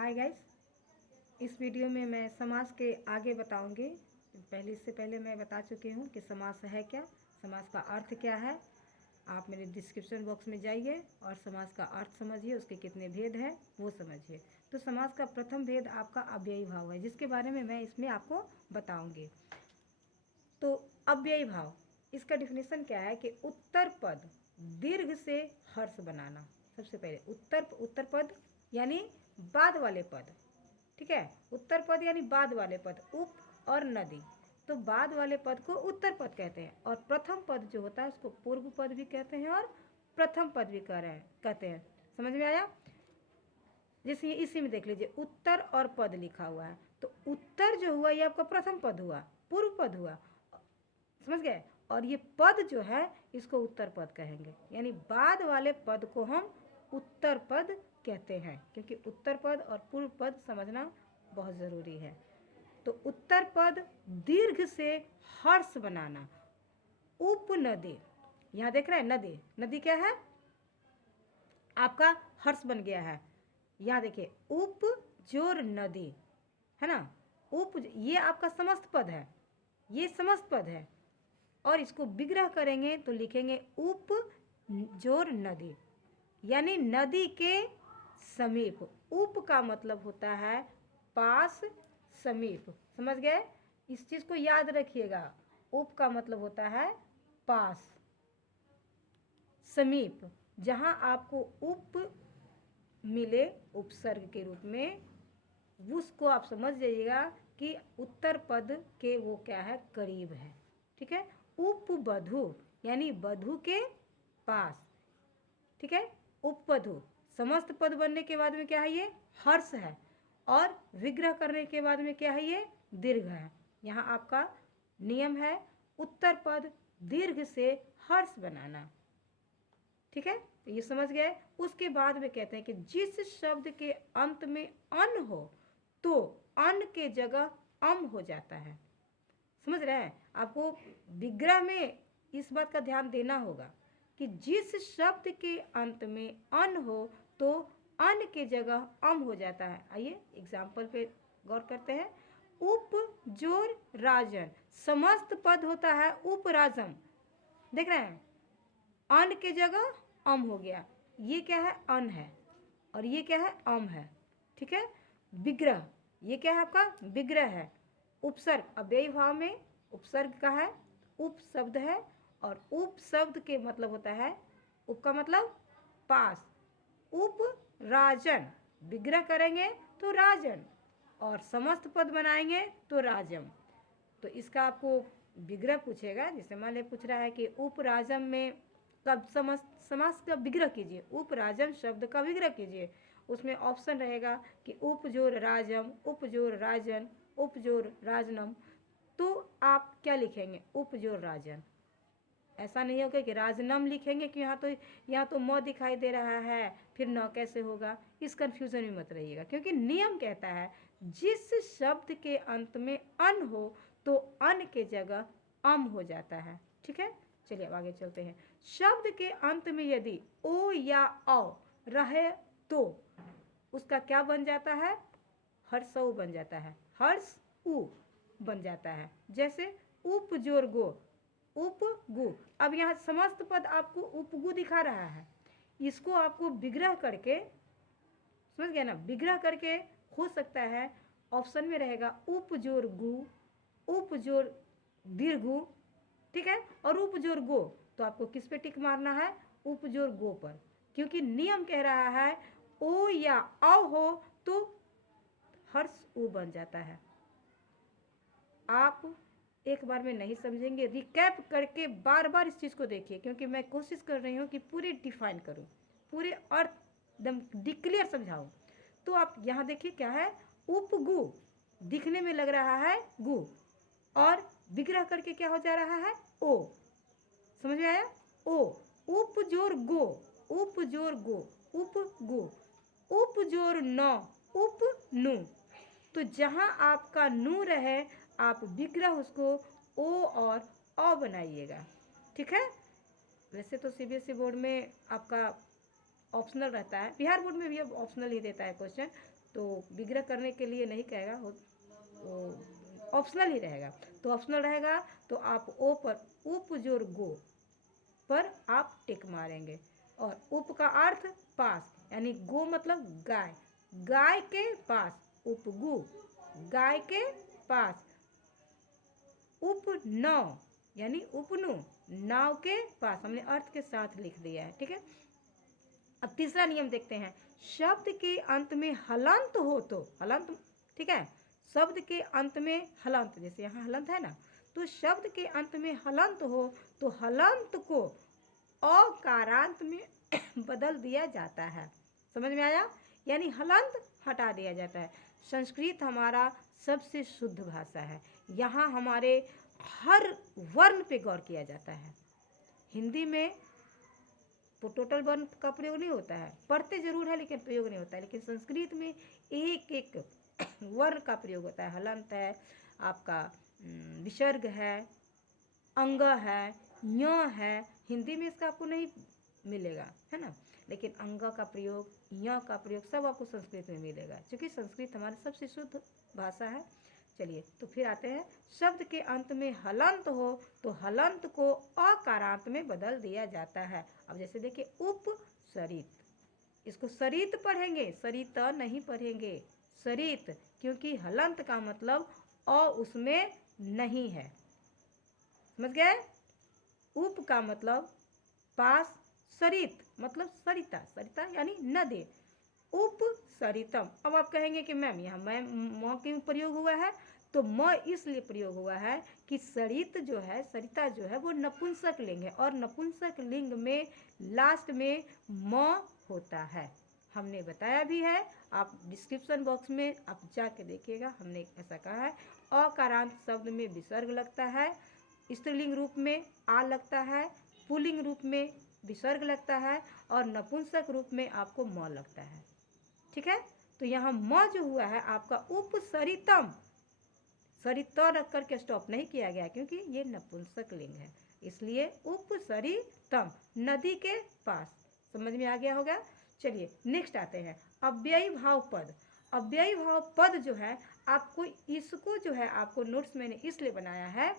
Hi guys, इस video में मैं समास के आगे बताऊंगी। इससे पहले मैं बता चुकी हूँ कि समास है क्या, समास का अर्थ क्या है। आप मेरे डिस्क्रिप्शन बॉक्स में जाइए और समास का अर्थ समझिए, उसके कितने भेद हैं वो समझिए। तो समास का प्रथम भेद आपका अव्ययी भाव है, जिसके बारे में मैं इसमें आपको बताऊंगी। तो अव्ययी भाव, इसका डिफिनेशन क्या है कि उत्तर पद दीर्घ से हर्ष बनाना। सबसे पहले उत्तर पद यानी बाद वाले पद, ठीक है। उत्तर पद यानी बाद वाले पद, उप और नदी। तो बाद वाले पद को उत्तर पद कहते हैं, और प्रथम पद जो होता है उसको पूर्व पद भी कहते हैं और प्रथम पद भी कहते हैं। समझ में आया? जैसे इसी में देख लीजिए, उत्तर और पद लिखा हुआ है, तो उत्तर जो हुआ ये आपका प्रथम पद हुआ, पूर्व पद हुआ, समझ गए। और ये पद जो है इसको उत्तर पद कहेंगे, यानी बाद वाले पद को हम उत्तर पद कहते हैं, क्योंकि उत्तर पद और पूर्व पद समझना बहुत ज़रूरी है। तो उत्तर पद दीर्घ से हर्ष बनाना। उपनदी, यहाँ देख रहे हैं नदी, नदी क्या है आपका हर्ष बन गया है। यहाँ देखिए उप जोर नदी है ना, उप ये आपका समस्त पद है, ये समस्त पद है, और इसको विग्रह करेंगे तो लिखेंगे उप जोर नदी, यानी नदी के समीप। उप का मतलब होता है पास, समीप। समझ गए? इस चीज़ को याद रखिएगा, उप का मतलब होता है पास, समीप। जहाँ आपको उप मिले उपसर्ग के रूप में, उसको आप समझ जाइएगा कि उत्तर पद के वो क्या है, करीब है, ठीक है। उपबधु यानी बधु के पास, ठीक है। उपबधु समस्त पद बनने के बाद में क्या है, ये हर्ष है, और विग्रह करने के बाद में क्या है, ये दीर्घ है। यहाँ आपका नियम है उत्तर पद दीर्घ से हर्ष बनाना, ठीक है। तो ये समझ गए। उसके बाद में कहते हैं कि जिस शब्द के अंत में अन हो तो अन के जगह अम हो जाता है। समझ रहे हैं? आपको विग्रह में इस बात का ध्यान देना होगा कि जिस शब्द के अंत में अन हो तो अन के जगह अम हो जाता है। आइए एग्जाम्पल पे गौर करते हैं। उप जोर राजन, समस्त पद होता है उपराजम, देख रहे हैं, अन के जगह अम हो गया। ये क्या है, अन है, और ये क्या है, अम है, ठीक है। विग्रह, ये क्या है आपका, विग्रह है। उपसर्ग, अव्ययी भाव में उपसर्ग का है, उप शब्द है, और उप शब्द के मतलब होता है, उप का मतलब पास। उप राजन, विग्रह करेंगे तो राजन, और समस्त पद बनाएंगे तो राजम। तो इसका आपको विग्रह पूछेगा, जैसे मान लिया पूछ रहा है कि उपराजम में कब समास का विग्रह कीजिए, उपराजम शब्द का विग्रह कीजिए। उसमें ऑप्शन रहेगा कि उपजोर राजम, उपजोर राजन, उपजोर राजनम। तो आप क्या लिखेंगे, उपजोर राजन। ऐसा नहीं होगा कि राजनम लिखेंगे कि यहाँ तो म दिखाई दे रहा है, फिर न कैसे होगा। इस कन्फ्यूज़न में मत रहिएगा, क्योंकि नियम कहता है जिस शब्द के अंत में अन हो तो अन के जगह अम हो जाता है, ठीक है। चलिए अब आगे चलते हैं। शब्द के अंत में यदि ओ या औ रहे तो उसका क्या बन जाता है, हर्षऊ बन जाता है, हर्ष उ बन जाता है। जैसे उपजोर गो, उपगु। अब यहाँ समस्त पद आपको उपगु दिखा रहा है, इसको आपको विग्रह करके, समझ गए ना, विग्रह करके हो सकता है। ऑप्शन में रहेगा उपजोर गु, उपजोर दीर्घु, ठीक है, और उपजोर गो। तो आपको किस पे टिक मारना है, उपजोर गो पर, क्योंकि नियम कह रहा है ओ या औ हो तो हर्ष उ बन जाता है। आप एक बार में नहीं समझेंगे, रिकैप करके बार बार इस चीज़ को देखिए, क्योंकि मैं कोशिश कर रही हूँ कि पूरे डिफाइन करूँ, पूरे अर्थ एकदम डिक्लियर समझाऊँ। तो आप यहाँ देखिए क्या है, उपगु, दिखने में लग रहा है गु, और विग्रह करके क्या हो जा रहा है, ओ। समझ में आया? ओ, उपजोर गो, उपजोर गो, उपगु, उपजोर न, उपनु। तो जहाँ आपका नु रहे आप विग्रह उसको ओ और अ बनाइएगा, ठीक है। वैसे तो सीबीएसई बोर्ड में आपका ऑप्शनल रहता है, बिहार बोर्ड में भी अब ऑप्शनल ही देता है क्वेश्चन, तो विग्रह करने के लिए नहीं कहेगा, वो ऑप्शनल ही रहेगा। तो ऑप्शनल रहेगा तो आप ओ पर उप जोर गो पर आप टिक मारेंगे। और उप का अर्थ पास, यानी गो मतलब गाय, गाय के पास उपगु, गाय के पास। उपनौ यानी उपनु, नाव के पास, हमने अर्थ के साथ लिख दिया है, ठीक है। अब तीसरा नियम देखते हैं। शब्द के अंत में हलंत हो तो हलंत, ठीक है, शब्द के अंत में हलंत, जैसे यहाँ हलंत है ना, तो शब्द के अंत में हलंत हो तो हलंत को अकारांत में बदल दिया जाता है। समझ में आया? यानी हलंत हटा दिया जाता है। संस्कृत हमारा सबसे शुद्ध भाषा है। यहाँ हमारे हर वर्ण पे गौर किया जाता है। हिंदी में तो टोटल वर्ण का प्रयोग नहीं होता है, पढ़ते जरूर है लेकिन प्रयोग नहीं होता है। लेकिन संस्कृत में एक एक वर्ण का प्रयोग होता है। हलंत है, आपका विसर्ग है, अंग है, ञ है। हिंदी में इसका आपको नहीं मिलेगा, है ना, लेकिन अंग का प्रयोग, ञ का प्रयोग सब आपको संस्कृत में मिलेगा, क्योंकि संस्कृत हमारी सबसे शुद्ध भाषा है। चलिए तो फिर आते हैं। शब्द के अंत में हलंत हो तो हलंत को अकारांत में बदल दिया जाता है। अब जैसे देखिए उपसरित, इसको सरित पढ़ेंगे, सरित नहीं पढ़ेंगे, सरित, क्योंकि हलंत का मतलब अ उसमें नहीं है। समझ गए? उप का मतलब पास, सरित मतलब सरिता, सरिता यानी नदी, उप सरितम। अब आप कहेंगे कि मैम यहाँ मैम म क्यों प्रयोग हुआ है? तो म इसलिए प्रयोग हुआ है कि सरित जो है, सरिता जो है वो नपुंसक लिंग है, और नपुंसक लिंग में लास्ट में म होता है। हमने बताया भी है, आप डिस्क्रिप्शन बॉक्स में आप जाके देखिएगा, हमने ऐसा कहा है। अकारांत शब्द में विसर्ग लगता है, स्त्रीलिंग रूप में आ लगता है, पुल्लिंग रूप में विसर्ग लगता है, और नपुंसक रूप में आपको म लगता है, ठीक है। तो यहाँ म जो हुआ है आपका उपसरितम, सरित रख करके स्टॉप नहीं किया गया, क्योंकि ये नपुंसक लिंग है, इसलिए उपसरितम, नदी के पास। समझ में आ गया होगा? चलिए नेक्स्ट आते हैं। अव्ययी भाव पद। अव्ययी भाव पद जो है आपको, इसको जो है आपको नोट्स मैंने इसलिए बनाया है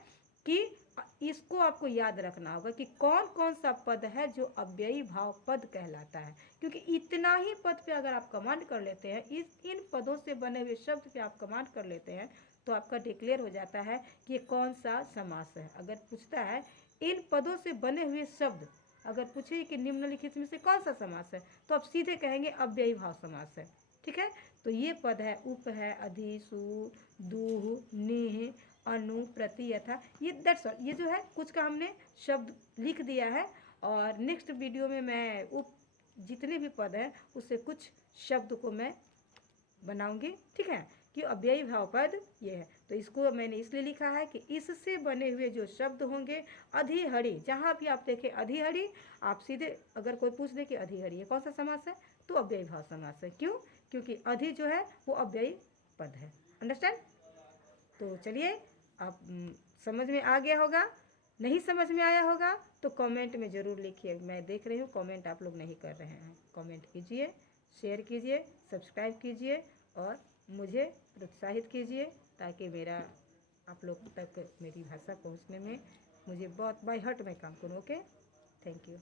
कि इसको आपको याद रखना होगा कि कौन कौन सा पद है जो अव्ययी भाव पद कहलाता है। क्योंकि इतना ही पद पे अगर आप कमांड कर लेते हैं, इन पदों से बने हुए शब्द पे आप कमांड कर लेते हैं, तो आपका डिक्लेयर हो जाता है कि ये कौन सा समास है। अगर पूछता है इन पदों से बने हुए शब्द, अगर पूछे कि निम्नलिखित में से कौन सा समास है, तो आप सीधे कहेंगे अव्ययी भाव समास है, ठीक है। तो ये पद है, उप है, अधि, सु, दुह, निह, अनु, प्रति, यथा, ये दैट्स ऑल। ये जो है कुछ का हमने शब्द लिख दिया है, और नेक्स्ट वीडियो में मैं उप जितने भी पद हैं उससे कुछ शब्द को मैं बनाऊंगी, ठीक है, कि अव्ययी भाव पद ये है। तो इसको मैंने इसलिए लिखा है कि इससे बने हुए जो शब्द होंगे, अधिहरि, जहाँ भी आप देखें अधिहरि, आप सीधे अगर कोई पूछ दे कि अधिहरि ये कौन सा समास है, तो अव्ययी भाव समास है। क्यों? क्योंकि अधि जो है वो अव्ययी पद है। अंडरस्टैंड? तो चलिए, आप समझ में आ गया होगा। नहीं समझ में आया होगा तो कमेंट में ज़रूर लिखिए। मैं देख रही हूँ कमेंट आप लोग नहीं कर रहे हैं। कमेंट कीजिए, शेयर कीजिए, सब्सक्राइब कीजिए, और मुझे प्रोत्साहित कीजिए, ताकि मेरा आप लोग तक मेरी भाषा पहुँचने में मुझे बहुत बाय हार्ट मैं काम करूँ। Okay, thank you.